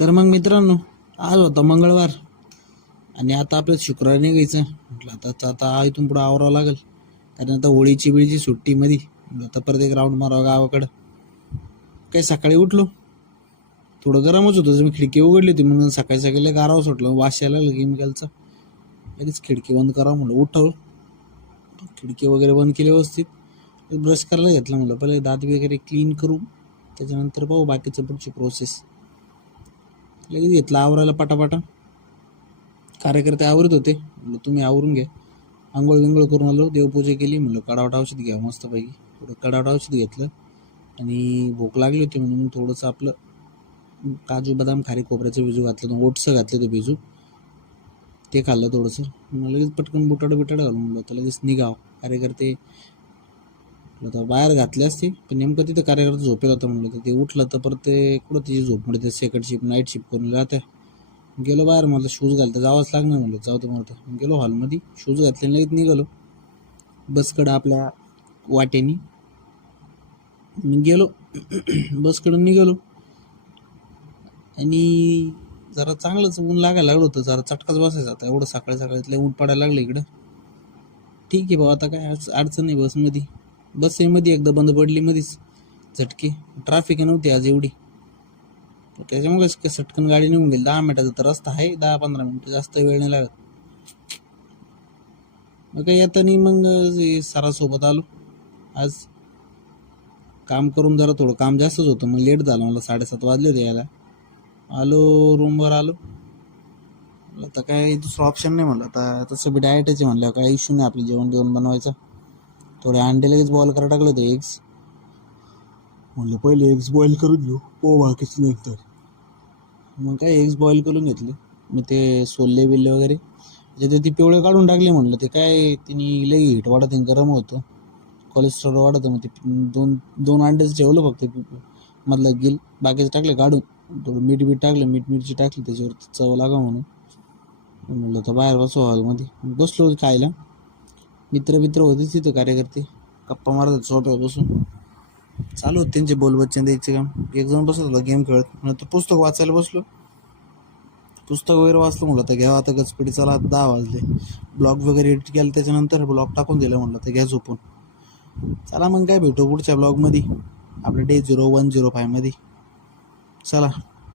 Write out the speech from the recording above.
तर मग मित्रांनो, आज होता मंगळवार आणि आता आपल्याला शुक्रवार निघायचं. म्हटलं आता आता इथून पुढं आवरावं लागेल, कारण आता होळीची बिळीची सुट्टी मध्ये आता परत एक राऊंड मारावं गावाकडं. काही सकाळी उठलो, थोडं गरमच होतं, मी खिडकी उघडली होती. मग सकाळी सकाळी गारावं सुटलं, वास यायला लागलं केमिकलचा. लगेच खिडकी बंद करावं म्हणलं, उठव खिडकी वगैरे बंद केली व्यवस्थित. ब्रश करायला घेतला, म्हणलं पहिले दात वगैरे क्लीन करू, त्याच्यानंतर पाहू बाकीचं पुढची प्रोसेस. लगेच घेतला आवरायला पटापटा. कार्यकर्ते आवरत होते, म्हणलं तुम्ही आवरून घ्या. आंघोळ विंघोळ करून आलो, देवपूजा केली. म्हणलं कडावट औषध घ्या मस्तपैकी. थोडं कडावट औषध घेतलं आणि भूक लागली होती म्हणून थोडंसं आपलं काजू बदाम खारी खोबऱ्याचं बिजू घातलं, ओट्स घातले ते बिजू, ते खाल्लं थोडंसं. मग लगेच पटकन बुटाडं घालून म्हणलं तर लगेच निघाव. कार्यकर्ते तर बाहेर घातले असते, पण नेमकं तिथं कार्यकर्ता झोपेल होतं. म्हणलं तर ते उठलं तर परत ते कुठं तिची झोप मिळते, सेकंड शिफ्ट नाईट शिफ्ट करून राहत्या. गेलो बाहेर, मला शूज घालता जावंच लागणार. म्हणलं जाऊ तर म्हणतं, गेलो हॉलमध्ये शूज घातले, लगेच निघालो बसकडं आपल्या वाटेनी. गेलो बसकडून निघालो आणि जरा चांगलंच ऊन लागायला लागलं होतं, जरा चटकाच बसायचा. आता एवढं सकाळी सकाळी ऊन पडायला लागलं इकडं. ठीक आहे भाऊ, आता काय अडचण नाही बसमध्ये. बसमध्ये एकदा बंद पडली मध्येच झटके. ट्रॅफिक नव्हती आज एवढी, त्याच्यामुळे सटकन गाडी निघून गेली. 10 मिनिटाचा तर रस्ता आहे, 10-15 मिनिटं, जास्त वेळ नाही लागत. मग काही येताना मग सरासोबत आलो. आज काम करून जरा थोडं काम जास्तच होतं, मग लेट झालं. मला 7:30 वाजले होते यायला. आलो रूमवर आलो. आता काय दुसरं ऑप्शन नाही. म्हणलं आता तसं बी डाएटच आहे, म्हणलं काय इश्यू नाही आपलं जेवण बनवायचं. थोडे अंडे लगेच बॉईल करायला टाकले होते, एग्स. म्हणलं पहिले एग्स बॉईल करून घेऊ, बाकीच नाही. तर मग काय एग्स बॉईल करून घेतले मी. ते सोलले बिल्ले वगैरे जे ती पिवळे काढून टाकले. म्हणलं ते काय तिने लई हिट वाढत, गरम होतं, कोलेस्ट्रॉल वाढतं. मग ते दोन अंडेच ठेवलं फक्त मधलं गिल, बाकीचं टाकलं काढून. थोडं मीठ टाकलं, मिरची टाकली त्याच्यावर चव लागा म्हणून. म्हणलं तर बाहेर बसू हॉलमध्ये. बसलो खायला. मित्र होते तिथं कार्यकर्ते, गप्पा मारत सोफ्यावर बसून. चालू होते त्यांचे बोलबच्चन द्यायचे काम. एक जण बसत होता गेम खेळत. नंतर पुस्तक वाचायला बसलो. पुस्तक वगैरे वाचलं. म्हणलं तर घ्या आता गचपडी, चला 10 वाजले. ब्लॉग वगैरे एडिट केलं, त्याच्यानंतर ब्लॉग टाकून दिलं. म्हणलं तर घ्या झोपून. चला मग काय भेटू पुढच्या ब्लॉगमध्ये, आपल्या डे 0105 मध्ये. चला.